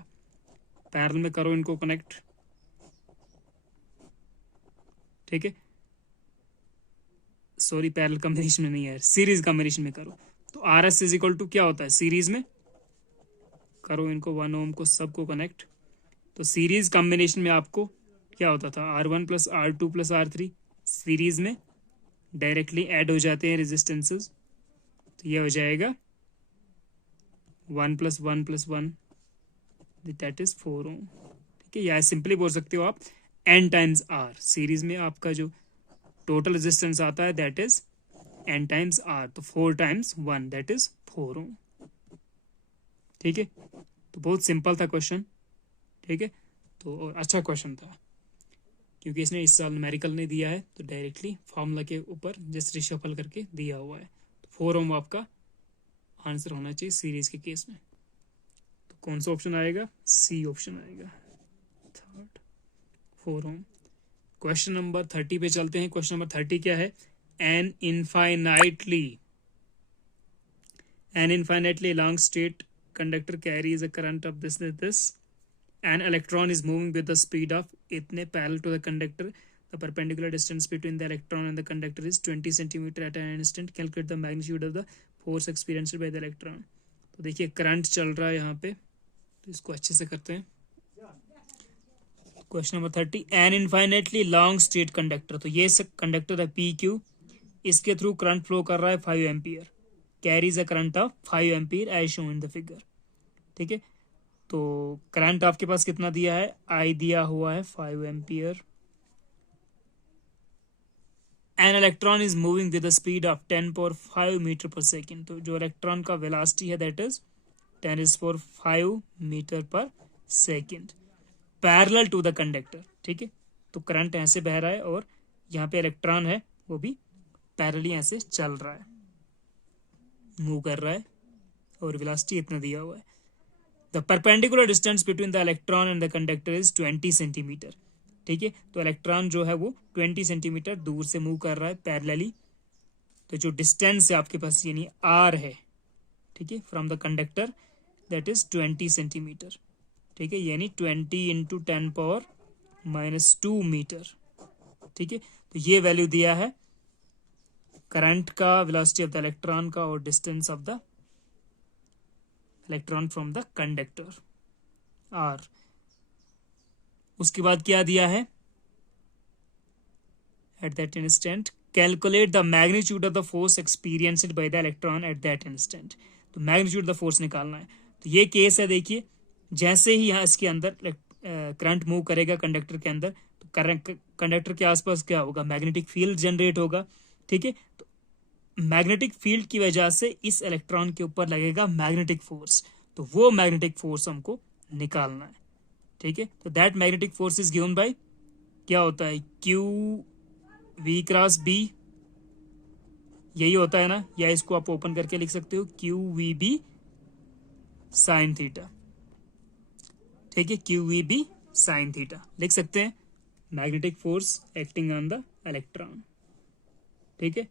पैरेलल में करो इनको कनेक्ट। ठीक है, सॉरी पैरेलल कॉम्बिनेशन में नहीं है, सीरीज कॉम्बिनेशन में करो। तो RS इज इक्वल टू क्या होता है, सीरीज में करो इनको 1 ओम को सबको कनेक्ट। तो सीरीज कॉम्बिनेशन में आपको क्या होता था, R1 plus R2 plus R3 series में डायरेक्टली ऐड हो जाते हैं रेजिस्टेंसेस, तो ये हो जाएगा 1 प्लस 1 प्लस 1 दैट इज 4 ओम। ठीक है, या सिंपली बोल सकते हो आप N टाइम्स R। सीरीज में आपका जो टोटल रेजिस्टेंस आता है that is N times R, तो 4 टाइम्स 1 दैट इज 4 ओम। ठीक है, तो बहुत सिंपल था क्वेश्चन। ठीक है, तो अच्छा क्वेश्चन था क्योंकि इसने इस साल न्यूमेरिकल नहीं दिया है, तो डायरेक्टली फॉर्मूला के ऊपर जस्ट रिशफल करके दिया हुआ है। तो 4 ओम आपका आंसर होना चाहिए सीरीज के केस में। तो कौन सा ऑप्शन आएगा, सी ऑप्शन आएगा, थर्ड 4 ओम। क्वेश्चन नंबर 30 पे चलते हैं। क्वेश्चन नंबर 30 क्या है, an infinitely long straight conductor carries a current of this. An electron is moving with the speed of इतने parallel to the conductor. The perpendicular distance between the electron and the conductor is 20 centimeter at an instant. Calculate the magnitude of the force experienced by the electron. तो देखिए current चल रहा है यहाँ पे, तो इसको अच्छे से करते हैं। Question number 30, an infinitely long straight conductor, तो ये कंडक्टर है PQ, इसके थ्रू करंट फ्लो कर रहा है 5 ampere, carries a current of 5 ampere as shown in the figure. ठीक है, तो करंट आपके पास कितना दिया है, I दिया हुआ है 5 ampere. An electron is moving with the speed of 10⁵ metre per second, तो जो इलेक्ट्रॉन का वेलोसिटी है that is 10⁵ metre per second, parallel to the conductor. ठीक है, तो करंट ऐसे बह रहा है और यहाँ पे इलेक्ट्रॉन है वो भी पैरेलली ऐसे चल रहा है, मूव कर रहा है, और वेलोसिटी इतना दिया हुआ है। The perpendicular distance between the electron and the conductor is 20 centimetre. ठीक है, तो इलेक्ट्रॉन जो है वो 20 सेंटीमीटर दूर से मूव कर रहा है पैरेलली। तो जो डिस्टेंस है आपके पास यानी R है, ठीक है, from the conductor that is 20 centimetre. ठीक है, यानी 20 इंटू 10⁻⁻² मीटर। ठीक है, तो ये वैल्यू दिया है करंट का, वेलोसिटी ऑफ द इलेक्ट्रॉन का, और distance of the electron from the conductor R। उसके बाद क्या दिया है, at that instant calculate the magnitude of the force experienced by the electron at that instant. तो मैग्नीट्यूड ऑफ द फोर्स निकालना है। तो ये केस है, देखिए जैसे ही यहाँ इसके अंदर करंट मूव करेगा कंडक्टर के अंदर, तो करंट कंडक्टर के आसपास क्या होगा, मैग्नेटिक फील्ड जनरेट होगा। ठीक है, तो मैग्नेटिक फील्ड की वजह से इस इलेक्ट्रॉन के ऊपर लगेगा मैग्नेटिक फोर्स, तो वो मैग्नेटिक फोर्स हमको निकालना है। ठीक है, तो that magnetic force is given bye क्या होता है, क्यू वी क्रॉस बी, यही होता है ना, या इसको आप ओपन करके लिख सकते हो Q V B sine theta. ठीक है, Q V B sine theta लिख सकते हैं, magnetic force acting on the electron. ठीक है,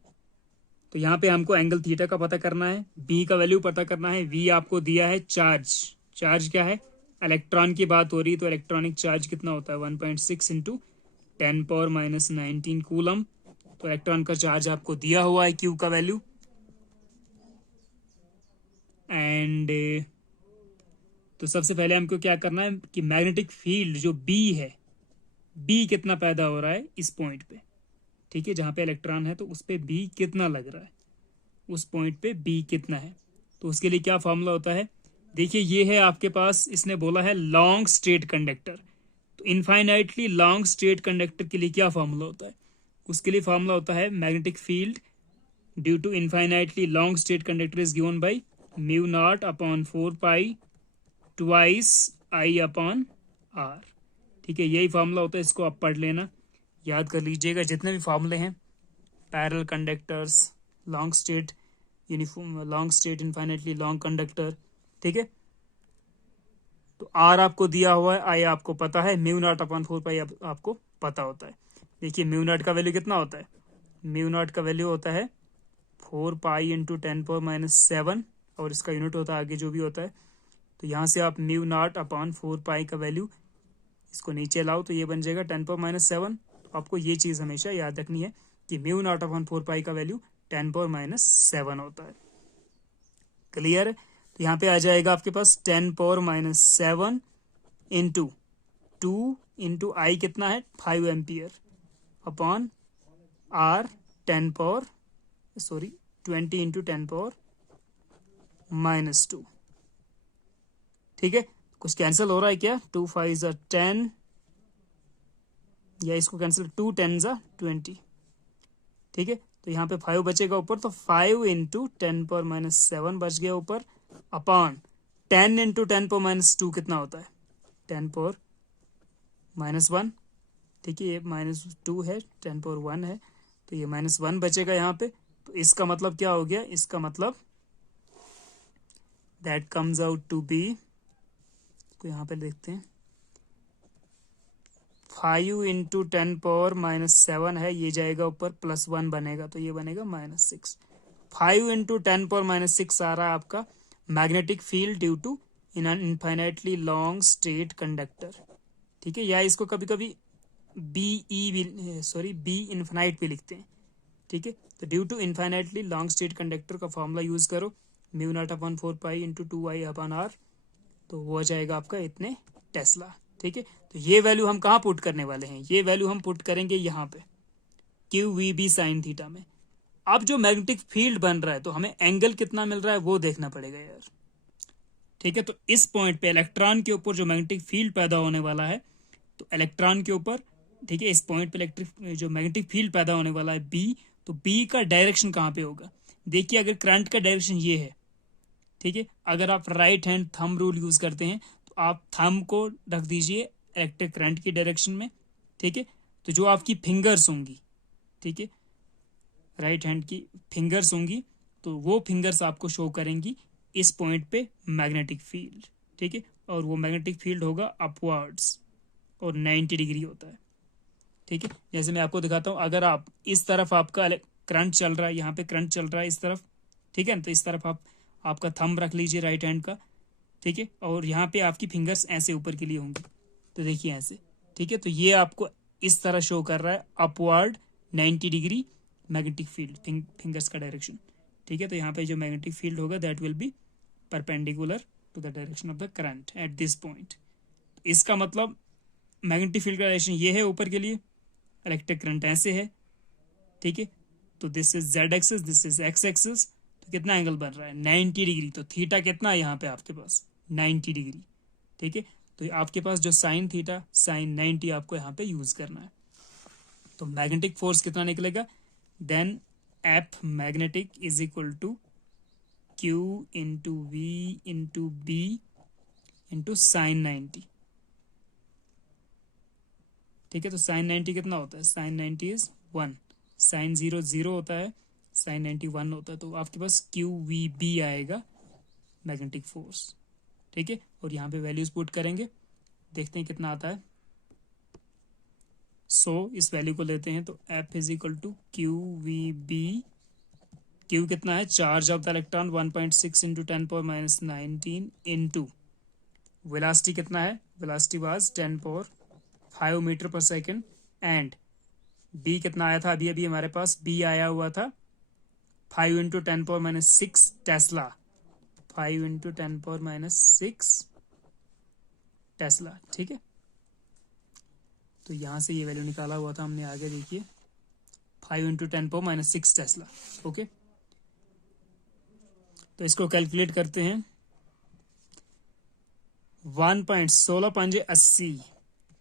तो यहाँ पे हमको एंगल थीटा का पता करना है, बी का वैल्यू पता करना है, वी आपको दिया है चार्ज, चार्ज क्या है, इलेक्ट्रॉन की बात हो रही है, तो इलेक्ट्रॉनिक चार्ज कितना होता है 1.6 इंटू 10⁻⁻19 कूलम। तो इलेक्ट्रॉन का चार्ज आपको दिया हुआ है, क्यू का वैल्यू। एंड तो सबसे पहले हमको क्या करना है कि मैग्नेटिक फील्ड जो बी है, बी कितना पैदा हो रहा है इस पॉइंट पे। ठीक है, जहां पे इलेक्ट्रॉन है तो उस पे बी कितना लग रहा है, उस पॉइंट पे बी कितना है। तो उसके लिए क्या फॉर्मूला होता है, देखिए ये है आपके पास, इसने बोला है लॉन्ग स्ट्रेट कंडक्टर, तो इनफाइनाइटली लॉन्ग स्ट्रेट कंडक्टर के लिए क्या फॉर्मूला होता है, उसके लिए फॉर्मूला होता है magnetic field due to infinitely long straight conductor is given by mu naught upon 4 pi twice I upon R. ठीक है, यही फॉर्मूला होता है, इसको आप पढ़ लेना, याद कर लीजिएगा। जितने भी फॉर्मूले हैं, parallel conductors, long straight uniform, long straight infinitely long conductor. ठीक है, तो आर आपको दिया हुआ है, आई आपको पता है, म्यू नॉट अपॉन 4 पाई आपको पता होता है। देखिए म्यू नॉट का वैल्यू कितना होता है, म्यू नॉट का वैल्यू होता है 4 पाई इंटू 10⁻⁻7, और इसका यूनिट होता है आगे जो भी होता है। तो यहाँ से आप म्यू नॉट अपॉन 4 पाई का वैल्यू इसको नीचे लाओ तो ये बन जाएगा 10⁻⁻7। तो आपको ये चीज़ हमेशा याद रखनी है कि म्यू नॉट अपॉन 4 पाई का वैल्यू 10⁻⁻7 होता है। क्लियर है, तो यहाँ पे आ जाएगा आपके पास 10⁻⁻7 इंटू 2 इंटू आई कितना है 5 एम्पियर अपॉन आर 20 इंटू 10⁻⁻2। ठीक है, कुछ कैंसिल हो रहा है क्या, 2 5 ज़ा 10, या इसको कैंसिल 2 10 ज़ा 20। ठीक है, तो यहाँ पे 5 बचेगा ऊपर, तो 5 इंटू 10⁻⁻7 बच गया ऊपर, अपॉन 10 इंटू 10⁻⁻2 कितना होता है 10⁻⁻1। ठीक है, ये -2 है, 10⁻1 है, तो ये -1 बचेगा यहाँ पे। तो इसका मतलब क्या हो गया, इसका मतलब that comes out to be, तो यहाँ पे देखते हैं 5 इंटू 10⁻⁻7 है, ये जाएगा ऊपर, +1 बनेगा, तो ये बनेगा -6। 5 इंटू 10⁻⁻6 आ रहा है आपका magnetic field due to in an infinitely long straight conductor. ठीक है, या इसको कभी कभी बी इन्फाइनाइट भी लिखते हैं। ठीक है, तो due to infinitely long straight conductor का फॉर्मूला यूज करो, mu naught upon 4 pi into 2 I upon R, तो वो आ जाएगा आपका इतने टेस्ला। ठीक है, तो ये वैल्यू हम कहाँ पुट करने वाले हैं, ये वैल्यू हम पुट करेंगे यहाँ पे Q V B sine theta में। अब जो मैग्नेटिक फील्ड बन रहा है, तो हमें एंगल कितना मिल रहा है वो देखना पड़ेगा यार। ठीक है, तो इस पॉइंट पे इलेक्ट्रॉन के ऊपर जो मैग्नेटिक फील्ड पैदा होने वाला है, तो इलेक्ट्रॉन के ऊपर, ठीक है, इस पॉइंट पे इलेक्ट्रिक जो मैग्नेटिक फील्ड पैदा होने वाला है बी, तो बी का डायरेक्शन कहाँ पे होगा, देखिए अगर करंट का डायरेक्शन ये है, ठीक है, अगर आप right hand thumb rule use करते हैं तो आप थंब को रख दीजिए इलेक्ट्रिक करंट की डायरेक्शन में। ठीक है, तो जो आपकी फिंगर्स होंगी, ठीक है, राइट हैंड की फिंगर्स होंगी, तो वो फिंगर्स आपको शो करेंगी इस पॉइंट पे मैग्नेटिक फील्ड। ठीक है, और वो मैग्नेटिक फील्ड होगा अपवर्ड्स और 90 डिग्री होता है। ठीक है, जैसे मैं आपको दिखाता हूँ, अगर आप इस तरफ आपका करंट चल रहा है, यहाँ पे करंट चल रहा है इस तरफ, ठीक है, तो इस तरफ आप आपका थंब रख लीजिए राइट हैंड का। ठीक है, और यहाँ पे आपकी फिंगर्स ऐसे ऊपर के लिए होंगी, तो देखिए ऐसे। ठीक है, तो ये आपको इस तरह शो कर रहा है upward 90 degree magnetic field, fingers का डायरेक्शन। ठीक है, तो यहाँ पे जो मैग्नेटिक फील्ड होगा that will be perpendicular to the direction of the current at this point. इसका मतलब मैग्नेटिक फील्ड का डायरेक्शन ये है ऊपर के लिए, इलेक्ट्रिक करंट ऐसे है। ठीक है, तो this is Z axis, this is x axis, तो कितना एंगल बन रहा है 90 डिग्री। तो थीटा कितना है यहाँ पे आपके पास 90 डिग्री। ठीक है, तो आपके पास जो साइन थीटा साइन 90 आपको यहाँ पे यूज करना है। तो मैग्नेटिक फोर्स कितना निकलेगा, then F magnetic is equal to Q into V into B into sine 90। ठीक है, तो साइन 90 कितना होता है, साइन 90 इज 1, साइन 0 0 होता है, साइन 90 1 होता है। तो आपके पास क्यू वी बी आएगा मैग्नेटिक फोर्स। ठीक है, और यहाँ पे वैल्यूज पुट करेंगे, देखते हैं कितना आता है। सो इस वैल्यू को लेते हैं, तो F is equal to Q V B, Q कितना है, charge of the electron 1.6 into 10⁻19 into velocity कितना है, velocity was 10⁵ metre per second, and B कितना आया था, अभी अभी हमारे पास बी आया हुआ था 5 इंटू 10⁻6 टेस्ला, 5 इंटू 10⁻6 टेस्ला। ठीक है, तो यहां से ये वैल्यू निकाला हुआ था हमने, आगे देखिए 5 इंटू 10⁻6 टेस्ला। ओके, तो इसको कैलकुलेट करते हैं, 1.16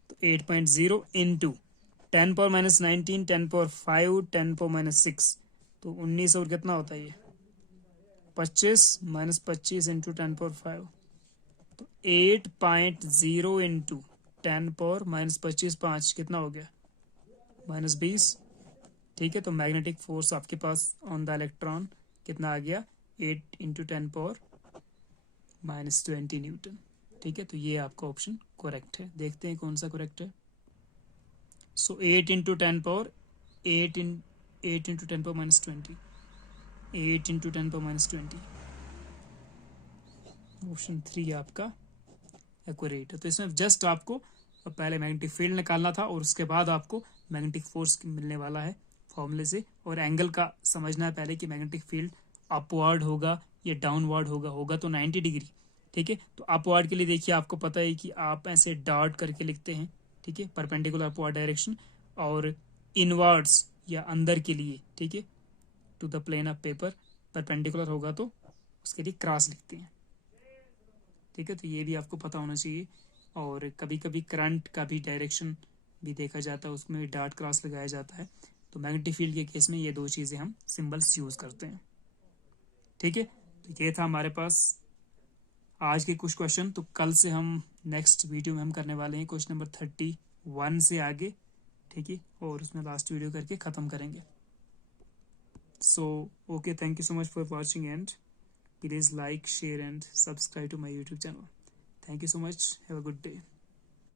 तो 8.0 इंटू 10⁻19 10⁻5 10⁻6 तो 19 और कितना होता है ये 25 -25 इंटू 10⁻5 तो 8.0 इंटू 10⁻−25 5 कितना हो गया -20। ठीक है, तो मैग्नेटिक फोर्स आपके पास ऑन द इलेक्ट्रॉन कितना आ गया 8 इंटू 10⁻−20 न्यूटन। ठीक है, तो ये आपका ऑप्शन करेक्ट है। देखते हैं कौन सा करेक्ट है। सो 8 इंटू 10⁻8 इंटू 10⁻−20 8 इंटू 10⁻−20 ऑप्शन 3 आपका एक्यूरेट है। तो इसमें जस्ट आपको पहले मैग्नेटिक फील्ड निकालना था और उसके बाद आपको मैग्नेटिक फोर्स मिलने वाला है फॉर्मूले से, और एंगल का समझना है पहले कि मैग्नेटिक फील्ड अपवर्ड होगा या डाउनवर्ड होगा तो 90 डिग्री। ठीक है, तो अपवर्ड के लिए देखिए आपको पता है कि आप ऐसे डॉट करके लिखते हैं। ठीक है, परपेंडिकुलर अपवर्ड डायरेक्शन, और इनवर्ड्स या अंदर के लिए, ठीक है, to the plane of paper perpendicular होगा तो उसके लिए क्रॉस लिखते हैं। ठीक है, तो ये भी आपको पता होना चाहिए। और कभी कभी करंट का भी डायरेक्शन भी देखा जाता है, उसमें डॉट क्रॉस लगाया जाता है। तो मैग्नेटिक फील्ड के केस में ये दो चीज़ें हम सिंबल्स यूज करते हैं। ठीक है, तो ये था हमारे पास आज के कुछ क्वेश्चन। तो कल से हम नेक्स्ट वीडियो में हम करने वाले हैं क्वेश्चन नंबर 31 से आगे। ठीक है, और उसमें लास्ट वीडियो करके ख़त्म करेंगे। So okay, thank you so much for watching, and please like, share and subscribe to my YouTube channel. Thank you so much. Have a good day.